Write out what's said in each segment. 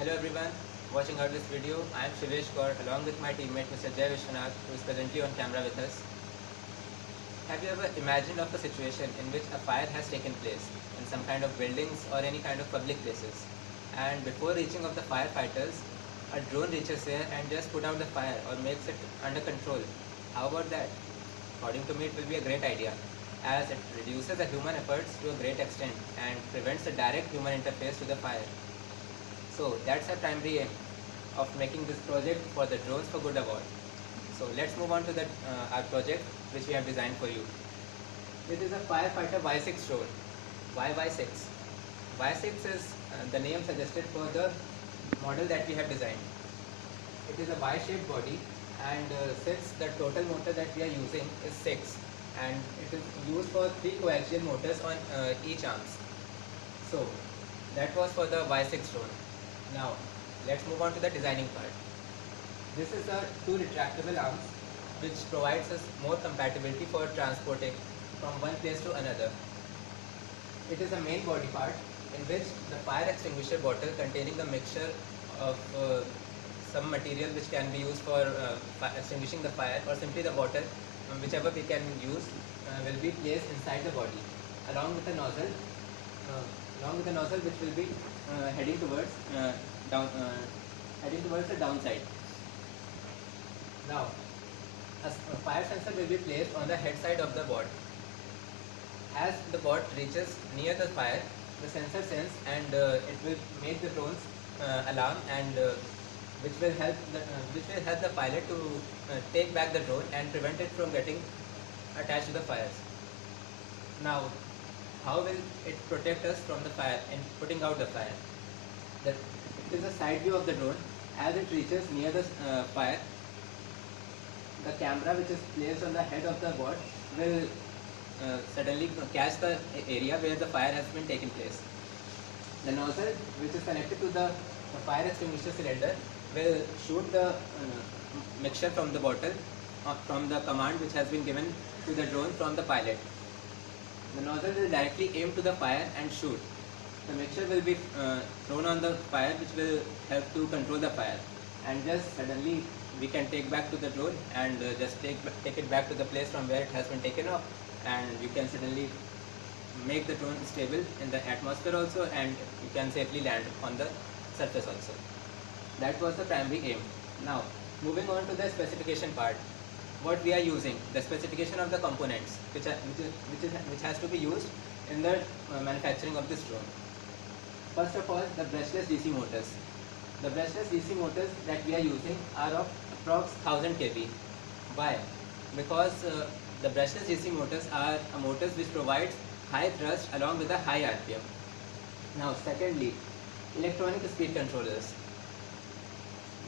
Hello everyone, watching out this video. I am Shivesh Kaur along with my teammate Mr. Jay Vishwanath, who is currently on camera with us. Have you ever imagined of a situation in which a fire has taken place in some kind of buildings or any kind of public places, and before reaching of the firefighters, a drone reaches here and just put out the fire or makes it under control? How about that? According to me, it will be a great idea, as it reduces the human efforts to a great extent and prevents the direct human interface to the fire. So that's our primary aim of making this project for the Drones for Good award. So let's move on to our project which we have designed for you. This is a firefighter Y6 drone. Why Y6? Y6 is the name suggested for the model that we have designed. It is a Y-shaped body, and since the total motor that we are using is 6, and it is used for 3 coaxial motors on each arms. So that was for the Y6 drone. Now let's move on to the designing part. This is a 2 retractable arms which provides us more compatibility for transporting from one place to another. It is a main body part in which the fire extinguisher bottle containing the mixture of some material which can be used for extinguishing the fire, or simply the bottle, whichever we can use, will be placed inside the body along with the nozzle which will be heading towards the downside. Now a fire sensor will be placed on the head side of the bot. As the bot reaches near the fire, the sensor sense, and it will make the drone's alarm, and which will help the pilot to take back the drone and prevent it from getting attached to the fires. Now, how will it protect us from the fire and putting out the fire? It is a side view of the drone. As it reaches near the fire, the camera which is placed on the head of the bot will suddenly catch the area where the fire has been taken place. The nozzle which is connected to the fire extinguisher cylinder will shoot the mixture from the bottle from the command which has been given to the drone from the pilot. The nozzle will directly aim to the fire and shoot. The mixture will be thrown on the fire, which will help to control the fire, and just suddenly we can take back to the drone and just take it back to the place from where it has been taken off, and you can suddenly make the drone stable in the atmosphere also, and you can safely land on the surface also. That was the primary aim. Now moving on to the specification part. What we are using, the specification of the components which has to be used in the manufacturing of this drone. First of all, the brushless DC motors. The brushless DC motors that we are using are of approx 1000 kV. Why? Because the brushless DC motors are motors which provide high thrust along with a high RPM. Now secondly, electronic speed controllers.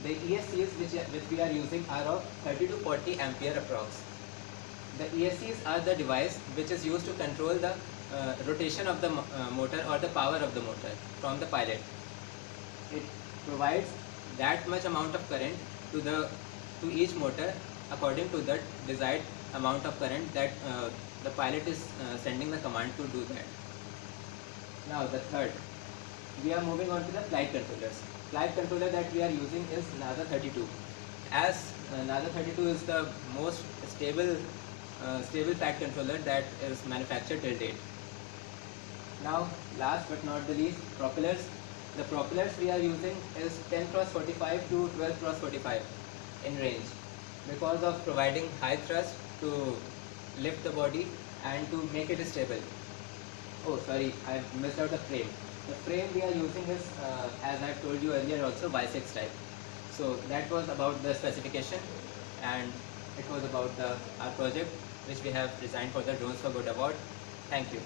The ESCs which we are using are of 30 to 40 ampere approx. The ESCs are the device which is used to control the rotation of the motor or the power of the motor from the pilot. It provides that much amount of current to each motor according to the desired amount of current that the pilot is sending the command to do that. Now the third, we are moving on to the flight controllers. Flight controller that we are using is NASA 32. As NASA 32 is the most stable flight controller that is manufactured till date. Now last but not the least, propellers. The propellers we are using is 10 x 45 to 12 x 45 in range, because of providing high thrust to lift the body and to make it stable. Oh sorry, I missed out the frame. The frame we are using is, as I have told you earlier also, Y6 type. So that was about the specification, and it was about our project which we have designed for the Drones for Good award. Thank you.